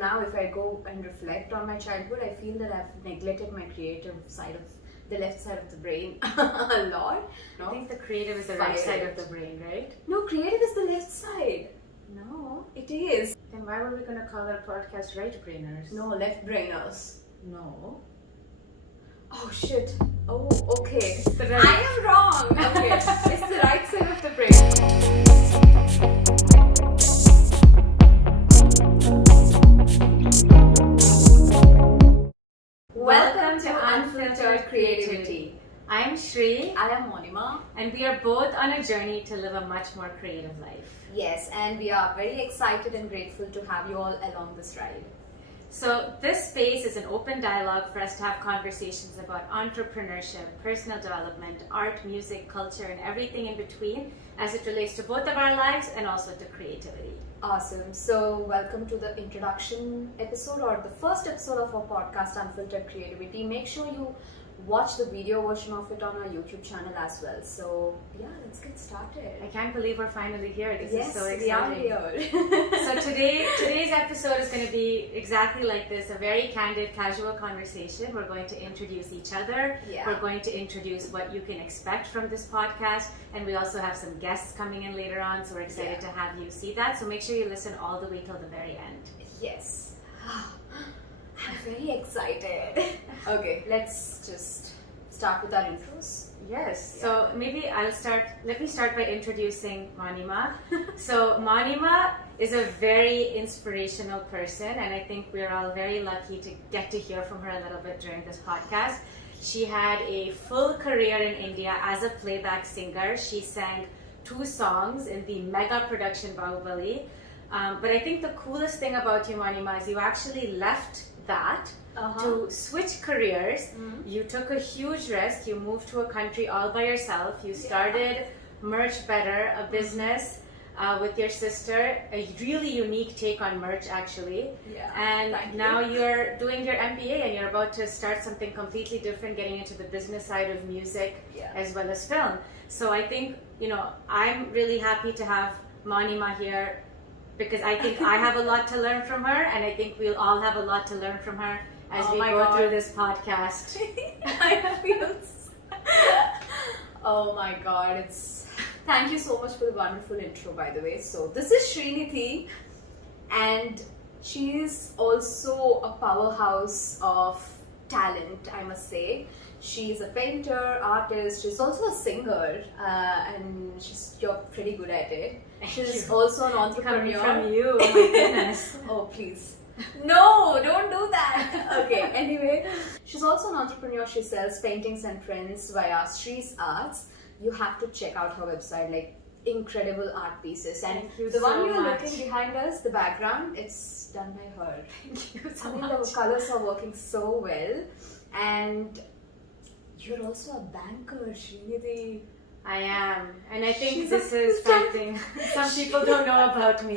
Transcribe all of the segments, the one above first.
now if I go and reflect on my childhood, I feel that I've neglected my creative side of the left side of the brain a lot. No? I think the creative is the right side of the brain, right? No, creative is the left side. No, it is. Then why were we going to call our podcast right brainers? No, left brainers. No. Oh shit. Oh, okay. It's the right. I am wrong. Okay, it's the right side of the brain. Welcome to Unfiltered Creativity. I'm Shri. I am Mounima. And we are both on a journey to live a much more creative life. Yes, and we are very excited and grateful to have you all along this ride. So this space is an open dialogue for us to have conversations about entrepreneurship, personal development, art, music, culture, and everything in between as it relates to both of our lives and also to creativity. Awesome. So welcome to the introduction episode or the first episode of our podcast, Unfiltered Creativity. Make sure you watch the video version of it on our YouTube channel as well. So yeah, let's get started. I can't believe we're finally here. This is so exciting. We are here. So today's episode is going to be exactly like this, a very candid, casual conversation. We're going to introduce each other. Yeah. We're going to introduce what you can expect from this podcast. And we also have some guests coming in later on, so we're excited to have you see that. So make sure you listen all the way till the very end. Yes. I'm very excited. Okay, let's just start with our intros. Yes, so maybe let me start by introducing Mounima. So Mounima is a very inspirational person, and I think we're all very lucky to get to hear from her a little bit during this podcast. She had a full career in India as a playback singer. She sang 2 songs in the mega production Bahubali. But I think the coolest thing about you, Mounima, is you actually left that to switch careers. You took a huge risk. You moved to a country all by yourself. You started Merch Better, a business with your sister, a really unique take on merch actually. Yeah. And now you're doing your MBA and you're about to start something completely different, getting into the business side of music as well as film. So I think, I'm really happy to have Mounima here, because I think I have a lot to learn from her, and I think we'll all have a lot to learn from her as we go through this podcast. I feel Oh my god, thank you so much for the wonderful intro, by the way. So this is Srinidhi, and she is also a powerhouse of talent, I must say. She's a painter, artist, she's also a singer, and you're pretty good at it. She's also an entrepreneur. Coming from you, oh my goodness. Oh, please. No, don't do that. Okay, anyway. She's also an entrepreneur. She sells paintings and prints via Shri's Arts. You have to check out her website, like incredible art pieces. And the one you're looking behind us, the background, it's done by her. Thank you so much. The colors are working so well. And you're also a banker, Srinidhi. I am, and I think this is something some people don't know about me.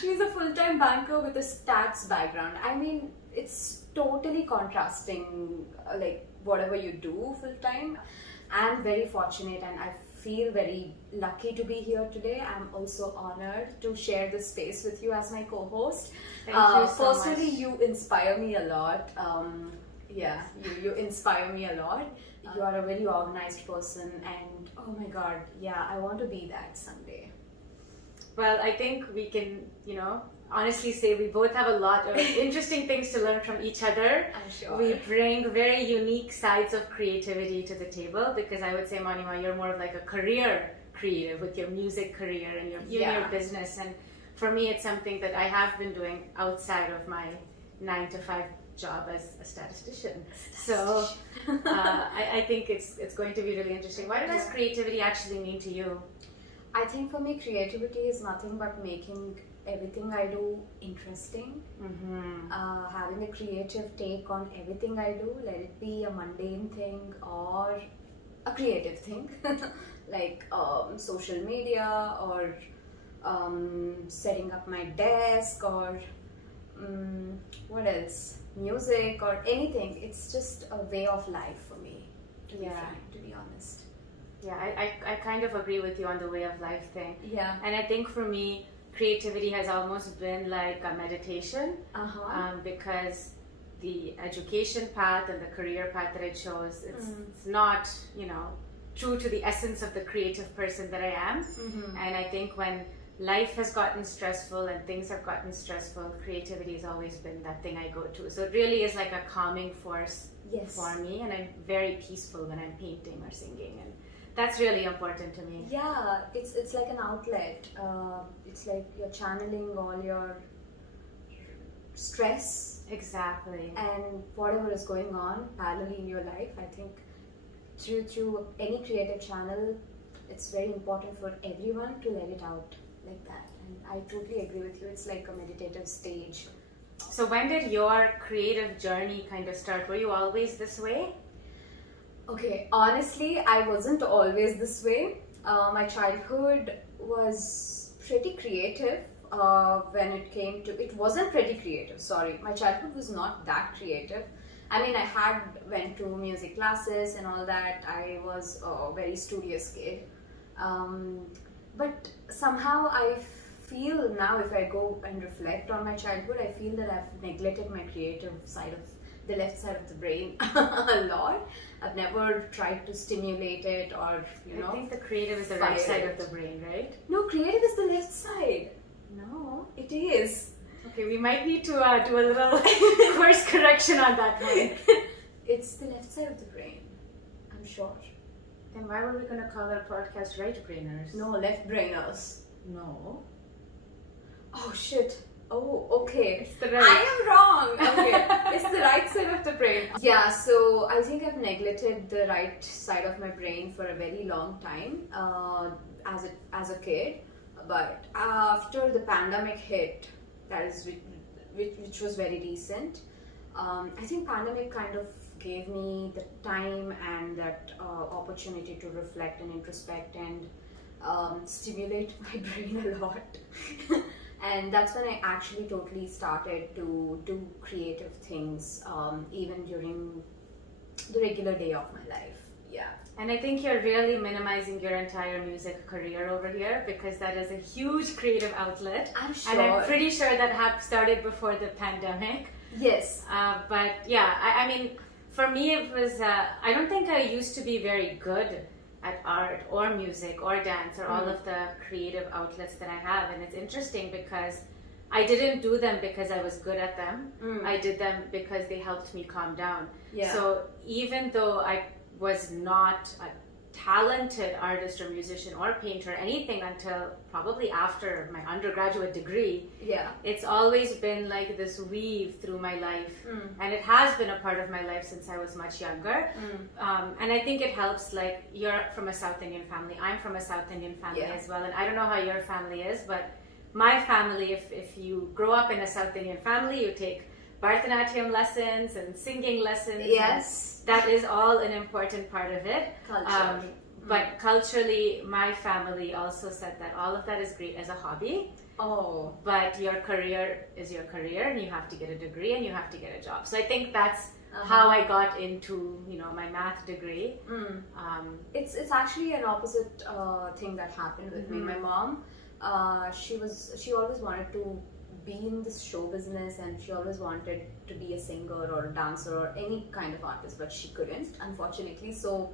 She's a full-time banker with a stats background. I mean, it's totally contrasting, like whatever you do full-time. I'm very fortunate and I feel very lucky to be here today. I'm also honored to share this space with you as my co-host. Thank you so personally, much. You inspire me a lot. You inspire me a lot. You are a very organized person, and oh my god, I want to be that someday. Well, I think we can, honestly say we both have a lot of interesting things to learn from each other. I'm sure. We bring very unique sides of creativity to the table, because I would say, Mounima, you're more of like a career creative with your music career and your business. And for me, it's something that I have been doing outside of my 9-to-5 job as a statistician. So I think it's going to be really interesting. What does creativity actually mean to you? I think for me, creativity is nothing but making everything I do interesting. Having a creative take on everything I do, let it be a mundane thing or a creative thing like social media or setting up my desk or what else? Music or anything. It's just a way of life for me, to be honest. Yeah, I kind of agree with you on the way of life thing. Yeah. And I think for me, creativity has almost been like a meditation, Uh-huh. because the education path and the career path that I chose, it's not, true to the essence of the creative person that I am. And I think when life has gotten stressful and things have gotten stressful, creativity has always been that thing I go to. So it really is like a calming force Yes. for me, and I'm very peaceful when I'm painting or singing, and that's really important to me. Yeah, it's like an outlet. It's like you're channeling all your stress Exactly. and whatever is going on parallelly in your life. I think through any creative channel, it's very important for everyone to let it out like that. And I totally agree with you. It's like a meditative stage. So when did your creative journey kind of start? Were you always this way? Okay, honestly, I wasn't always this way. My childhood was pretty creative. When it came to, it wasn't pretty creative. Sorry, my childhood was not that creative. I mean, I had went to music classes and all that. I was a very studious kid, but somehow I feel now, if I go and reflect on my childhood, I feel that I've neglected my creative side of the left side of the brain a lot. I've never tried to stimulate it or I think the creative is the right fire side it. of the brain, right? No, creative is the left side. No. It is. Okay, we might need to do a little course correction on that one. It's the left side of the brain. I'm sure. Then why were we going to call our podcast Right Brainers? No, left brainers. No. Oh shit. Oh, okay. It's the right. I am wrong. Okay, it's the right side of the brain. Yeah, so I think I've neglected the right side of my brain for a very long time as a kid. But after the pandemic hit, that is which was very recent. I think pandemic kind of gave me the time and that opportunity to reflect and introspect and stimulate my brain a lot. And that's when I actually totally started to do creative things, even during the regular day of my life. Yeah. And I think you're really minimizing your entire music career over here, because that is a huge creative outlet. I'm sure. And I'm pretty sure that started before the pandemic. Yes. But yeah, I mean, for me it was, I don't think I used to be very good at art or music or dance or all of the creative outlets that I have. And it's interesting because I didn't do them because I was good at them. I did them because they helped me calm down. Yeah. So even though I was not a talented artist or musician or painter or anything until probably after my undergraduate degree, Yeah. it's always been like this weave through my life, and it has been a part of my life since I was much younger. And I think it helps, like, you're from a South Indian family, I'm from a South Indian family as well, and I don't know how your family is, but my family, if you grow up in a South Indian family, you take Bharatanatyam lessons and singing lessons. Yes. That is all an important part of it. Culture. But culturally, my family also said that all of that is great as a hobby. Oh. But your career is your career, and you have to get a degree and you have to get a job. So I think that's how I got into, my math degree. It's actually an opposite thing that happened with me. My mom, she always wanted to be in this show business, and she always wanted to be a singer or a dancer or any kind of artist, but she couldn't, unfortunately. So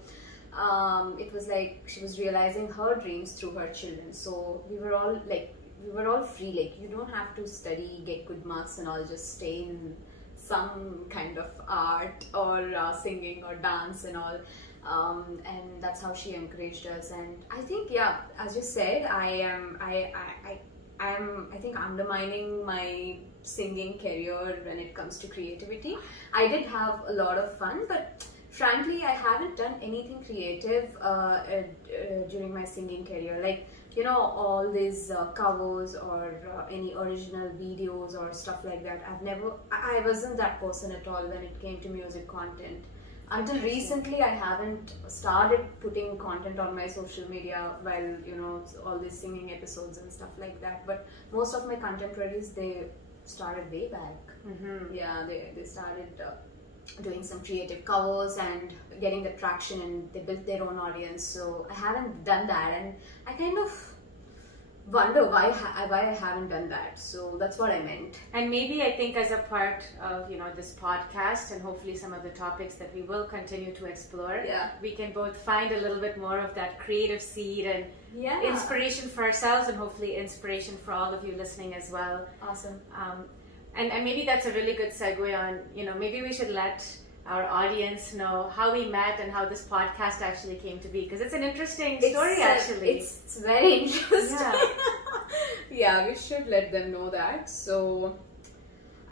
it was like she was realizing her dreams through her children. So we were all free. Like, you don't have to study, get good marks and all, just stay in some kind of art or singing or dance and all. And that's how she encouraged us. And I think, yeah, as you said, I'm I think undermining my singing career when it comes to creativity. I did have a lot of fun, but frankly, I haven't done anything creative during my singing career. Like, all these covers or any original videos or stuff like that. I wasn't that person at all when it came to music content. Until recently, I haven't started putting content on my social media while, all these singing episodes and stuff like that. But most of my contemporaries, they started way back. Yeah, they started doing some creative covers and getting the traction, and they built their own audience. So I haven't done that, and I kind of wonder why I haven't done that. So that's what I meant. And maybe I think as a part of this podcast and hopefully some of the topics that we will continue to explore, we can both find a little bit more of that creative seed and inspiration for ourselves and hopefully inspiration for all of you listening as well. Awesome. And maybe that's a really good segue on, maybe we should let our audience know how we met and how this podcast actually came to be, because it's an interesting story actually. It's very interesting. Yeah, we should let them know that. So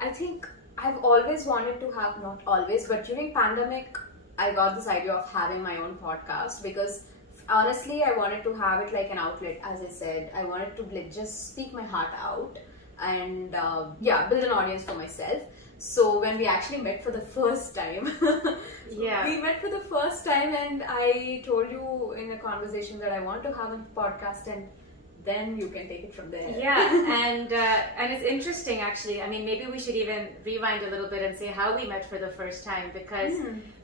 I think I've always wanted to have, not always, but during pandemic I got this idea of having my own podcast, because honestly I wanted to have it like an outlet. As I said, I wanted to just speak my heart out and build an audience for myself. So when we actually met for the first time, we met for the first time, and I told you in a conversation that I want to have a podcast, and then you can take it from there. Yeah, and it's interesting actually. I mean, maybe we should even rewind a little bit and say how we met for the first time, because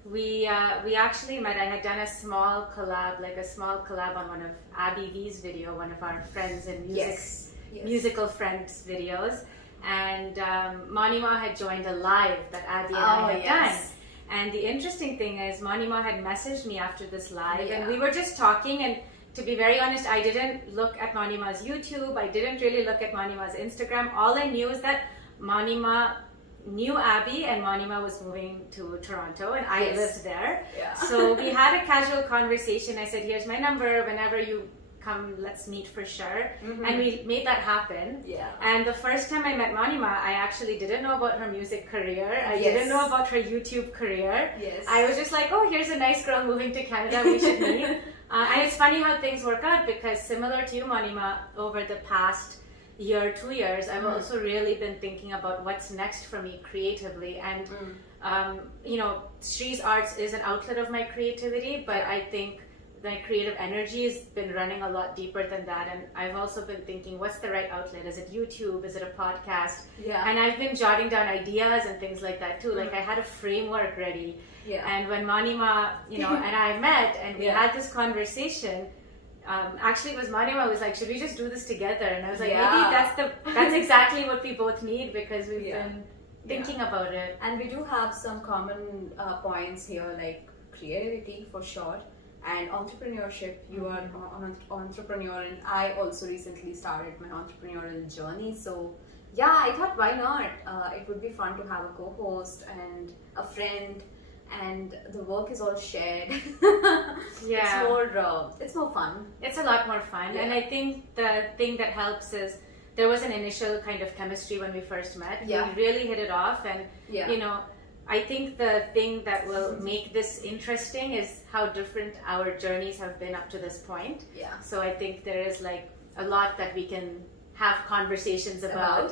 we actually met. I had done a small collab on one of Abby V's video, one of our friends in musical friends videos. And Mounima had joined a live that Abby and I had done. And the interesting thing is Mounima had messaged me after this live and we were just talking, and to be very honest, I didn't look at Mounima's YouTube, I didn't really look at Mounima's Instagram. All I knew is that Mounima knew Abby and Mounima was moving to Toronto and I lived there. So we had a casual conversation. I said, here's my number, whenever you come, let's meet for sure. And we made that happen. And the first time I met Mounima, I actually didn't know about her music career. I didn't know about her YouTube career. I was just like, oh, here's a nice girl moving to Canada, we should meet. And it's funny how things work out, because similar to you, Mounima, over the past year, 2 years, I've also really been thinking about what's next for me creatively. And Shree's Arts is an outlet of my creativity, but I think my creative energy has been running a lot deeper than that, and I've also been thinking, what's the right outlet? Is it YouTube? Is it a podcast? And I've been jotting down ideas and things like that too. Like I had a framework ready, and when Mounima, and I met and we had this conversation, actually it was Mounima was like, should we just do this together? And I was like, maybe that's exactly what we both need, because we've been thinking about it. And we do have some common points here, like creativity for sure, and entrepreneurship. You are an entrepreneur, and I also recently started my entrepreneurial journey. So I thought, why not? It would be fun to have a co-host and a friend, and the work is all shared. It's more fun. It's a lot more fun. And I think the thing that helps is there was an initial kind of chemistry when we first met. We really hit it off, and I think the thing that will make this interesting is how different our journeys have been up to this point. So I think there is like a lot that we can have conversations about.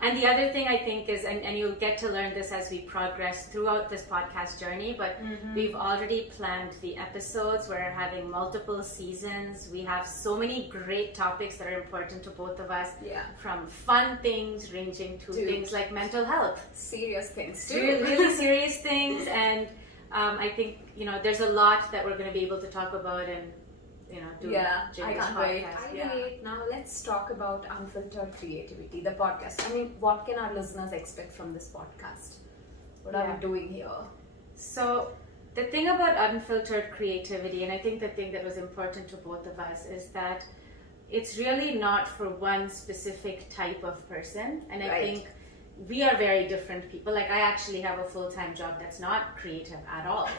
And the other thing I think is, and you'll get to learn this as we progress throughout this podcast journey, but we've already planned the episodes. We're having multiple seasons. We have so many great topics that are important to both of us, from fun things ranging to things like mental health. Serious things too. Really serious things. And I think, there's a lot that we're going to be able to talk about and do I can't wait. Now let's talk about Unfiltered Creativity, the podcast. I mean, what can our listeners expect from this podcast? What are we doing here? So the thing about Unfiltered Creativity, and I think the thing that was important to both of us, is that it's really not for one specific type of person. And I think we are very different people. Like I actually have a full-time job that's not creative at all.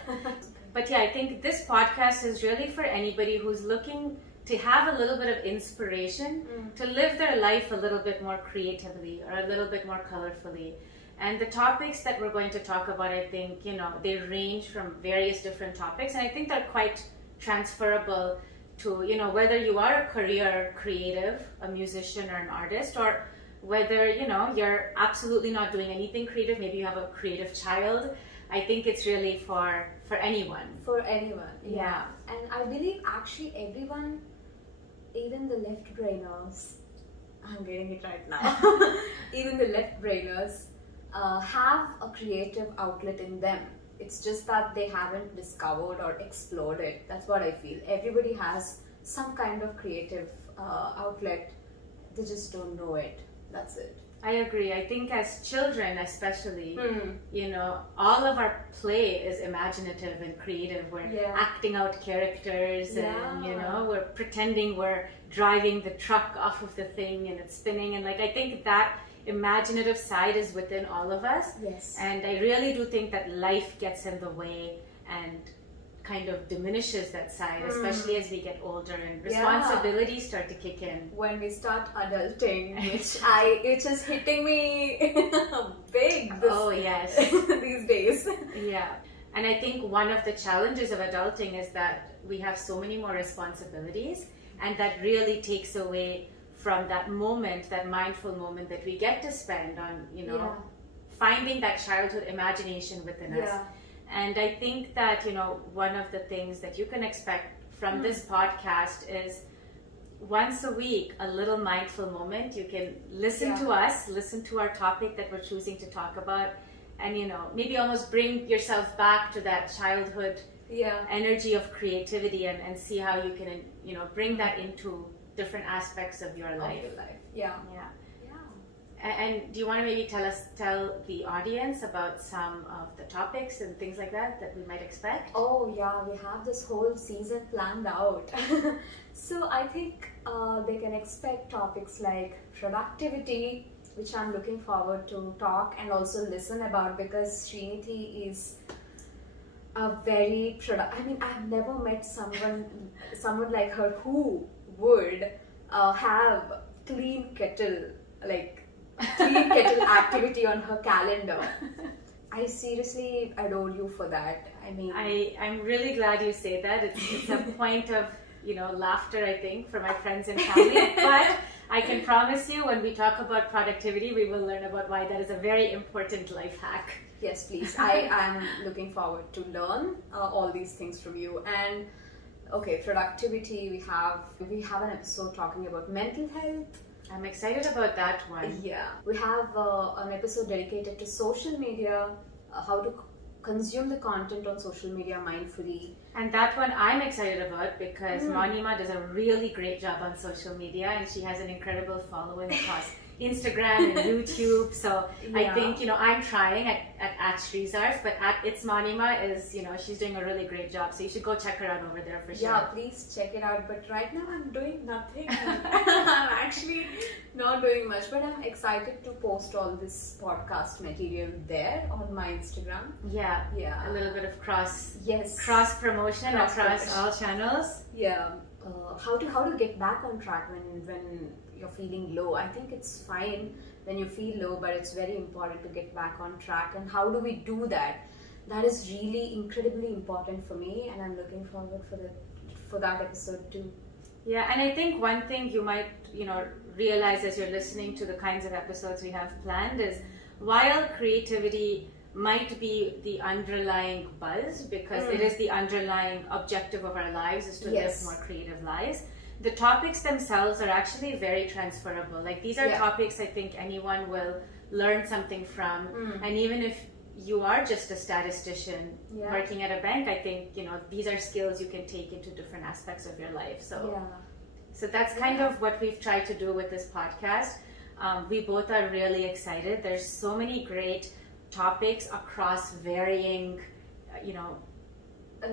But I think this podcast is really for anybody who's looking to have a little bit of inspiration to live their life a little bit more creatively or a little bit more colorfully. And the topics that we're going to talk about, I think, they range from various different topics, and I think they're quite transferable to, whether you are a career creative, a musician or an artist, or whether, you're absolutely not doing anything creative, maybe you have a creative child. I think it's really for anyone. For anyone, And I believe actually everyone, even the left brainers, I'm getting it right now, even the left brainers have a creative outlet in them. It's just that they haven't discovered or explored it. That's what I feel. Everybody has some kind of creative outlet they just don't know it. That's it. I agree. I think as children especially, all of our play is imaginative and creative. We're acting out characters and, we're pretending we're driving the truck off of the thing and it's spinning. And like, I think that imaginative side is within all of us. Yes. And I really do think that life gets in the way and kind of diminishes that side, especially as we get older and responsibilities start to kick in. When we start adulting, which is hitting me big these days. Yeah. And I think one of the challenges of adulting is that we have so many more responsibilities, and that really takes away from that moment, that mindful moment that we get to spend on, finding that childhood imagination within us. And I think that, one of the things that you can expect from this podcast is once a week, a little mindful moment. You can listen to us, listen to our topic that we're choosing to talk about, and, maybe almost bring yourself back to that childhood energy of creativity and see how you can, bring that into different aspects of your life. Yeah. And do you want to maybe tell the audience about some of the topics and things like that we might expect? Oh yeah, we have this whole season planned out. So I think they can expect topics like productivity, which I'm looking forward to talk and also listen about, because Srinidhi is a very I've never met someone like her who would have clean kettle activity on her calendar. I seriously adore you for that. I mean, I'm really glad you say that. It's a point of laughter, I think, for my friends and family. But I can promise you, when we talk about productivity, we will learn about why that is a very important life hack. Yes, please. I am looking forward to learn all these things from you. And okay, productivity. We have an episode talking about mental health. I'm excited about that one. Yeah. We have an episode dedicated to social media, how to consume the content on social media mindfully. And that one I'm excited about because Mounima does a really great job on social media, and she has an incredible following across Instagram and YouTube. So I think, I'm trying at Srizars, but at It's Mounima is, she's doing a really great job. So you should go check her out over there for sure. Yeah, please check it out. But right now I'm doing nothing. I'm actually not doing much, but I'm excited to post all this podcast material there on my Instagram. Yeah. A little bit of cross promotion across all channels. Yeah. How to get back on track when you're feeling low. I think it's fine when you feel low, but it's very important to get back on track. And how do we do that? That is really incredibly important for me, and I'm looking forward for that episode too. Yeah, and I think one thing you might realize as you're listening to the kinds of episodes we have planned is, while creativity might be the underlying buzz, because it is the underlying objective of our lives, is to live more creative lives, the topics themselves are actually very transferable. Like, these are topics I think anyone will learn something from. And even if you are just a statistician working at a bank, I think, these are skills you can take into different aspects of your life. So that's kind of what we've tried to do with this podcast. We both are really excited. There's so many great topics across varying,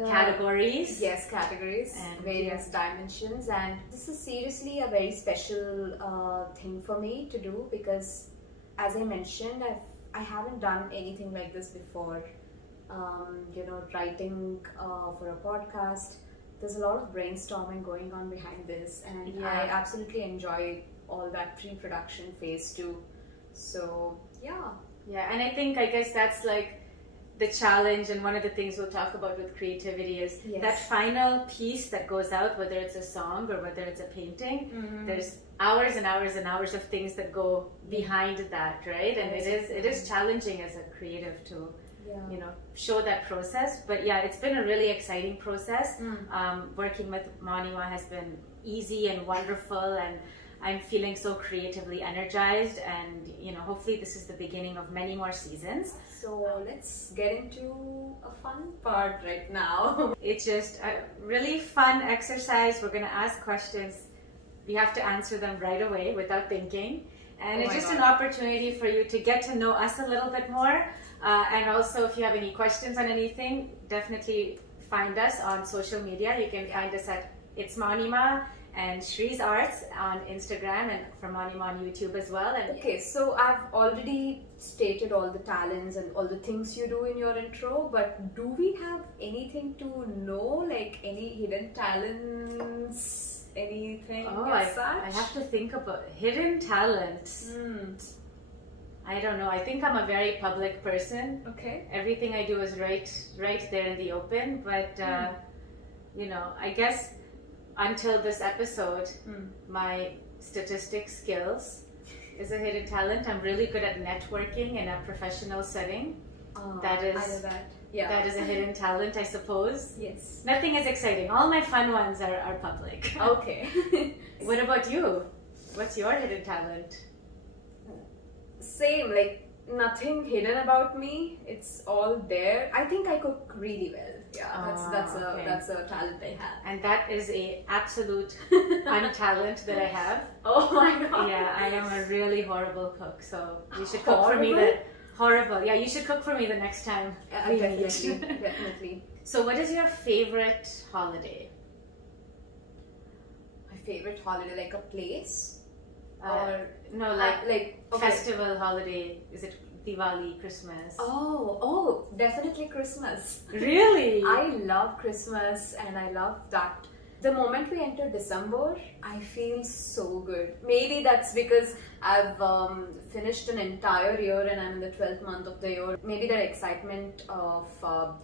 categories. Yes, categories and various dimensions. And this is seriously a very special thing for me to do, because, as I mentioned, I haven't done anything like this before. Writing for a podcast. There's a lot of brainstorming going on behind this, and I absolutely enjoy all that pre-production phase too. So and I guess that's like the challenge, and one of the things we'll talk about with creativity is that final piece that goes out, whether it's a song or whether it's a painting. There's hours and hours and hours of things that go behind that, right? And it is challenging as a creative to show that process. But it's been a really exciting process. Working with Mounima has been easy and wonderful, and I'm feeling so creatively energized, and hopefully this is the beginning of many more seasons. So let's get into a fun part right now. It's just a really fun exercise. We're going to ask questions you have to answer them right away without thinking. And Oh it's my just God. an opportunity for you to get to know us a little bit more. And also, if you have any questions on anything, definitely find us on social media. You can find us at It's Mounima and Shree's Arts on Instagram, and from Mounima on YouTube as well. And Okay, so I've already stated all the talents and all the things you do in your intro, but do we have anything to know, like any hidden talents, anything as such? I have to think about hidden talents. I don't know. I think I'm a very public person. Okay. Everything I do is right there in the open. But you know, I guess until this episode, my statistics skills is a hidden talent. I'm really good at networking in a professional setting. That is, I know that. Yeah. that is a hidden talent, I suppose. Yes. Nothing is exciting. All my fun ones are public. Okay. What about you? What's your hidden talent? Same, like nothing hidden about me. It's all there. I think I cook really well. Yeah, that's a talent I have. And that is a absolute untalent that I have. Oh my god. Yeah, I am a really horrible cook. So you should cook for me. Horrible. Yeah, you should cook for me the next time we meet. Definitely. So, what is your favorite holiday? My favorite holiday, like a place, No, okay. festival holiday. Is it Diwali, Christmas? Oh, definitely Christmas. Really? I love Christmas, and I love that. The moment we enter December, I feel so good. Maybe that's because I've finished an entire year and I'm in the 12th month of the year. Maybe that excitement of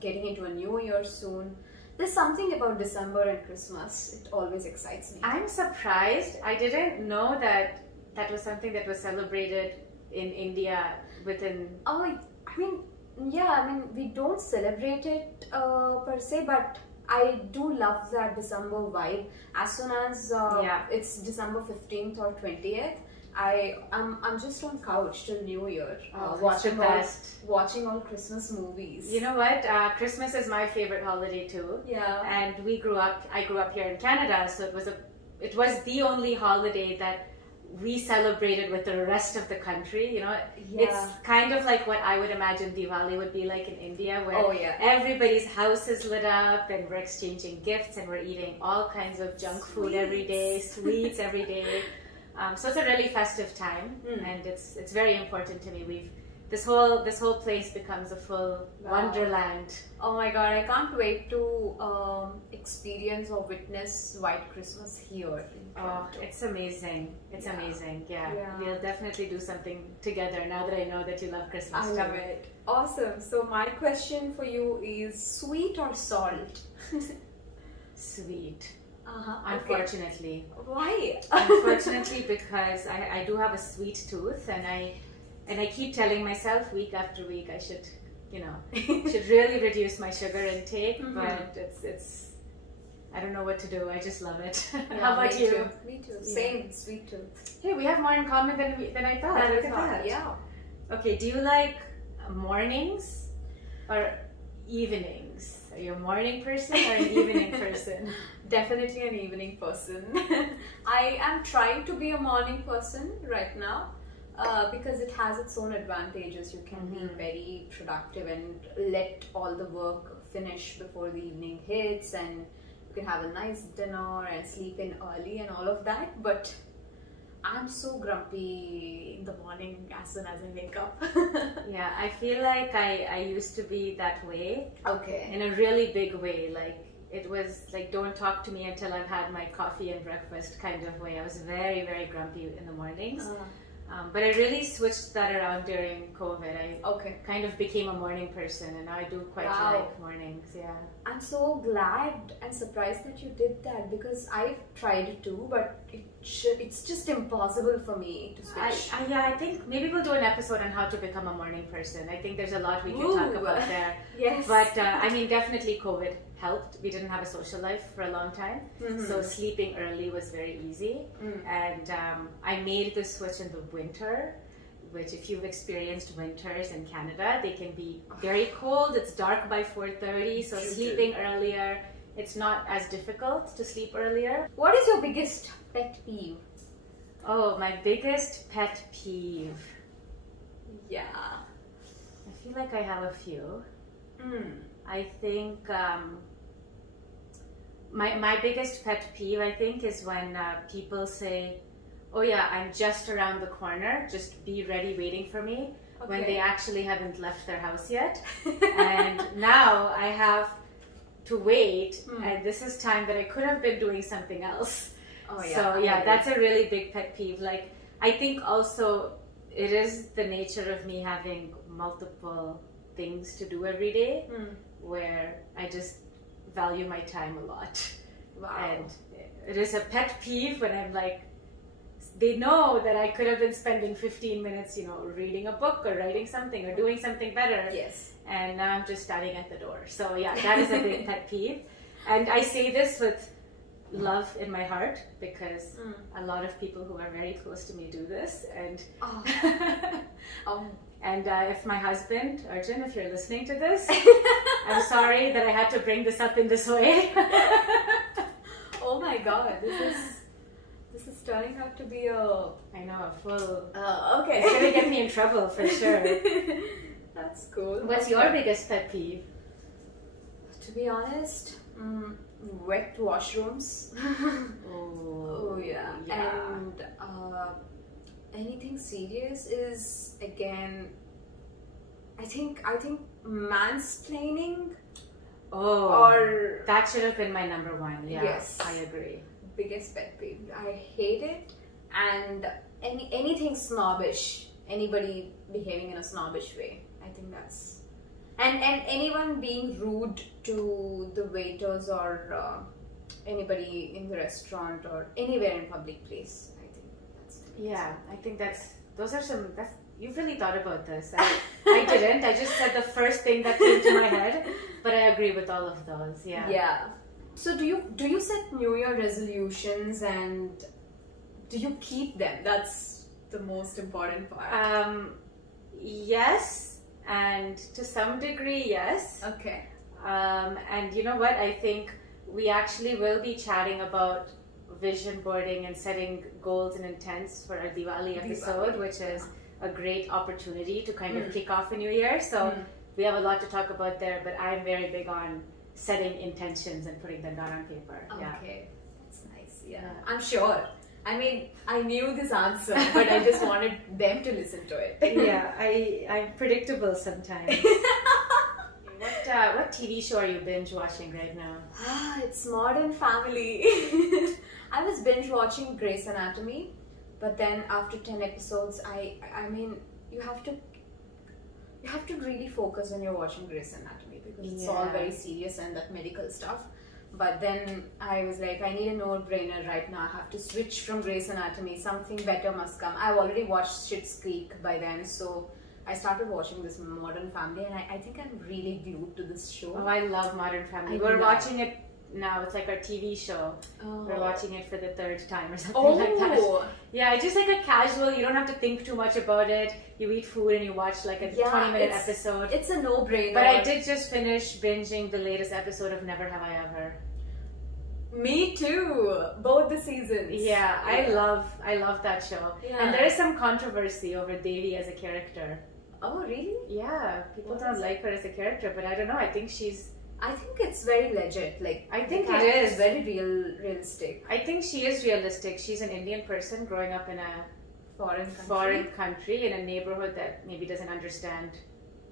getting into a new year soon. There's something about December and Christmas. It always excites me. I'm surprised. I didn't know that was something that was celebrated in India within. Oh, I mean, we don't celebrate it per se, but I do love that December vibe. As soon as it's December 15th or 20th, I'm just on couch till New Year, watching all Christmas movies. You know what? Christmas is my favorite holiday too. Yeah. And I grew up here in Canada, so it was the only holiday that we celebrated with the rest of the country. You know, it's kind of like what I would imagine Diwali would be like in India, where everybody's house is lit up and we're exchanging gifts and we're eating all kinds of junk food every day, sweets every day. So it's a really festive time, and it's very important to me. This whole place becomes a full wonderland. Oh my god, I can't wait to experience or witness White Christmas here. Oh, it's amazing. It's amazing. Yeah. We'll definitely do something together now that I know that you love Christmas. I love it. Awesome. So my question for you is sweet or salt? Sweet. Unfortunately. Okay. Why? Unfortunately, because I do have a sweet tooth, and I keep telling myself week after week I should really reduce my sugar intake, but it's I don't know what to do. I just love it. How about you? Me too. Same, sweet tooth. Hey, we have more in common than I thought. Look at that. Yeah. Okay, do you like mornings or evenings? Are you a morning person or an evening person? Definitely an evening person. I am trying to be a morning person right now because it has its own advantages. You can be very productive and let all the work finish before the evening hits, and you can have a nice dinner and sleep in early and all of that. But I'm so grumpy in the morning as soon as I wake up. Yeah, I feel like I used to be that way. Okay. In a really big way. Like, it was like, don't talk to me until I've had my coffee and breakfast kind of way. I was very, very grumpy in the mornings. But I really switched that around during COVID. I kind of became a morning person, and now I do quite like mornings. Yeah. I'm so glad and surprised that you did that, because I've tried it too, but it's just impossible for me to switch. I think maybe we'll do an episode on how to become a morning person. I think there's a lot we can talk about there. Yes. But I mean, definitely COVID helped. We didn't have a social life for a long time, so sleeping early was very easy. And I made the switch in the winter, which, if you've experienced winters in Canada, they can be very cold. It's dark by 4:30, so sleeping earlier it's not as difficult to sleep earlier. What is your biggest pet peeve? Oh, my biggest pet peeve. Yeah. I feel like I have a few. Mm. I think my biggest pet peeve, I think, is when people say, oh yeah, I'm just around the corner, just be ready waiting for me, when they actually haven't left their house yet. And now I have to wait, and this is time that I could have been doing something else. Oh yeah. So yeah, that's a really big pet peeve. Like, I think also it is the nature of me having multiple things to do every day, where I just value my time a lot. Wow. And it is a pet peeve when I'm like, they know that I could have been spending 15 minutes, reading a book or writing something or doing something better. Yes. And now I'm just standing at the door. So yeah, that is a big pet peeve. And I say this with love in my heart, because a lot of people who are very close to me do this. And and if my husband, Arjun, if you're listening to this, I'm sorry that I had to bring this up in this way. Oh my god, this is turning out to be I know, a full... okay. It's gonna get me in trouble for sure. That's cool. What's your biggest pet peeve? To be honest, wet washrooms. Oh yeah. And anything serious is, again, I think mansplaining. Oh, or that should have been my number one. Yeah, yes, I agree. Biggest pet peeve. I hate it. And anything snobbish, anybody behaving in a snobbish way, I think that's, and anyone being rude to the waiters or anybody in the restaurant or anywhere in public place. I think that's I think you've really thought about this. I didn't. I just said the first thing that came to my head, but I agree with all of those. Yeah. So do you set New Year resolutions, and do you keep them? That's the most important part. Yes, and to some degree, yes. Okay. And you know what? I think we actually will be chatting about vision boarding and setting goals and intents for our Diwali episode, which is a great opportunity to kind of kick off a new year. So we have a lot to talk about there, but I'm very big on setting intentions and putting them down on paper. Okay, that's nice. Yeah, I'm sure. I mean, I knew this answer, but I just wanted them to listen to it. Yeah, I'm predictable sometimes. What TV show are you binge watching right now? It's Modern Family. I was binge watching Grey's Anatomy, but then after 10 episodes, I mean, you have to really focus when you're watching Grey's Anatomy, because it's all very serious and that medical stuff. But then I was like, I need a no-brainer right now. I have to switch from Grey's Anatomy. Something better must come. I've already watched Schitt's Creek by then, so I started watching this Modern Family, and I think I'm really glued to this show. Oh, I love Modern Family. We're watching it now. It's like our TV show. Oh. We're watching it for the third time or something like that. Yeah, it's just like a casual, you don't have to think too much about it. You eat food and you watch like a 20-minute episode. It's a no-brainer. But I did just finish binging the latest episode of Never Have I Ever. Me too. Both the seasons. Yeah, I love that show. Yeah. And there is some controversy over Devi as a character. Oh, really? Yeah, people don't like her as a character, but I don't know. I think it's very legit. Like, I think it is very realistic. I think she is realistic. She's an Indian person growing up in a foreign country in a neighborhood that maybe doesn't understand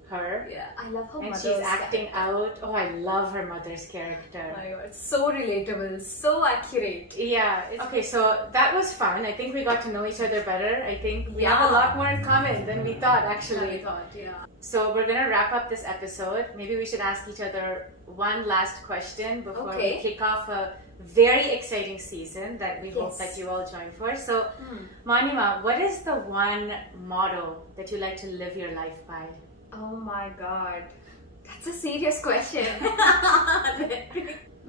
her. Yeah, I love her and she's acting out. Oh, I love her mother's character. Oh my god, it's so relatable, so accurate. Yeah. Okay, so that was fun. I think we got to know each other better. I think we have a lot more in common than we thought, actually. So we're gonna wrap up this episode. Maybe we should ask each other one last question before we kick off a very exciting season that we hope that you all join for. So, Mounima, what is the one motto that you like to live your life by? Oh my god, that's a serious question.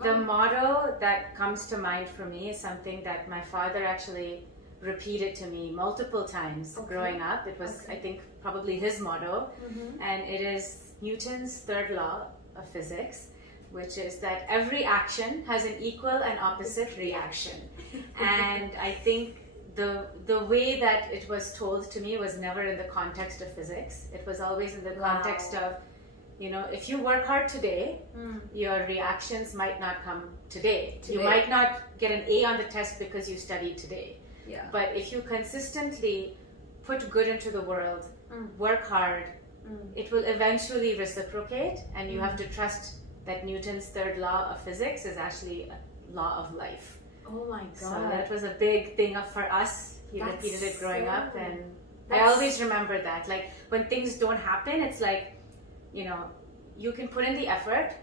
The motto that comes to mind for me is something that my father actually repeated to me multiple times growing up. It was, I think, probably his motto, and it is Newton's third law of physics, which is that every action has an equal and opposite reaction. And I think the way that it was told to me was never in the context of physics. It was always in the context of, if you work hard today, your reactions might not come today. You might not get an A on the test because you studied today. Yeah. But if you consistently put good into the world, work hard, it will eventually reciprocate, and you have to trust that Newton's third law of physics is actually a law of life. Oh my God. So that was a big thing for us. He repeated it growing up, and I always remember that. Like, when things don't happen, it's like, you can put in the effort,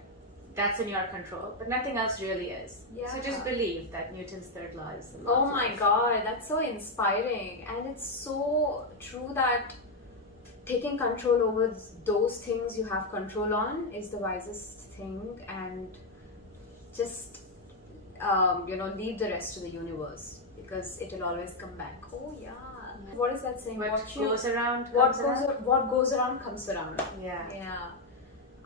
that's in your control, but nothing else really is. Yeah. So just believe that Newton's third law is the law Oh of my life. God, that's so inspiring. And it's so true that taking control over those things you have control on is the wisest thing, and just leave the rest to the universe, because it will always come back. Oh yeah. What is that saying? What goes around What goes around comes around. Yeah. Yeah.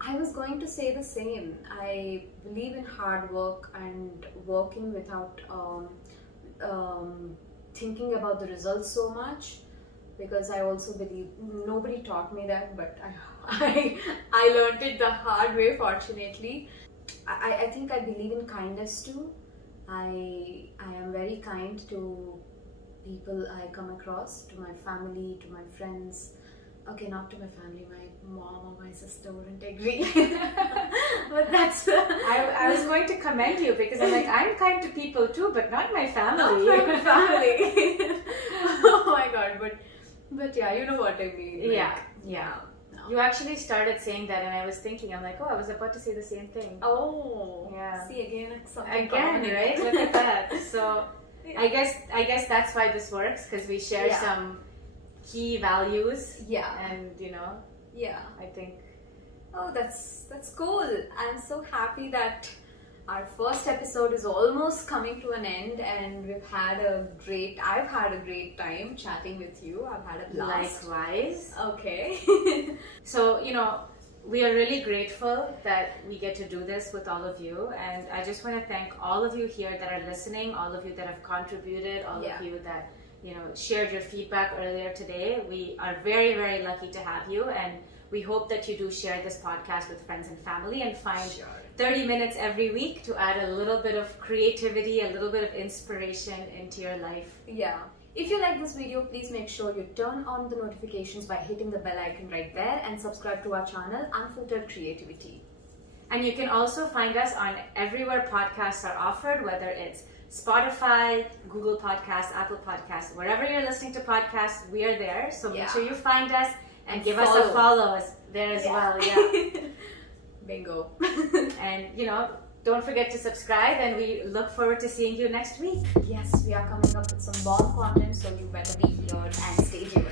I was going to say the same. I believe in hard work and working without thinking about the results so much, because I also believe, nobody taught me that, but I learned it the hard way, fortunately. I think I believe in kindness too. I am very kind to people I come across, to my family, to my friends. Okay, not to my family, my mom or my sister wouldn't agree. But that's... I was going to commend you, because I'm kind to people too, but not my family. Not my family. Oh my God, but yeah, you know what I mean. Yeah. No. You actually started saying that, and I was thinking, I was about to say the same thing. Oh, yeah. See, again, something Again, common. right? Look at that. So, yeah. I guess that's why this works, because we share some key values. Yeah. And yeah, I think. Oh, that's cool. I'm so happy that our first episode is almost coming to an end, and I've had a great time chatting with you. I've had a blast. Likewise. Okay. So, we are really grateful that we get to do this with all of you, and I just want to thank all of you here that are listening, all of you that have contributed, all of you that shared your feedback earlier today. We are very, very lucky to have you, and we hope that you do share this podcast with friends and family, and find 30 minutes every week to add a little bit of creativity, a little bit of inspiration into your life. Yeah. If you like this video, please make sure you turn on the notifications by hitting the bell icon right there, and subscribe to our channel, Unfiltered Creativity. And you can also find us on everywhere podcasts are offered, whether it's Spotify, Google Podcasts, Apple Podcasts, wherever you're listening to podcasts, we are there. So make sure you find us and give us a follow there as well. Yeah. Bingo. And don't forget to subscribe, and we look forward to seeing you next week. Yes, we are coming up with some bomb content, so you better be here and stay tuned.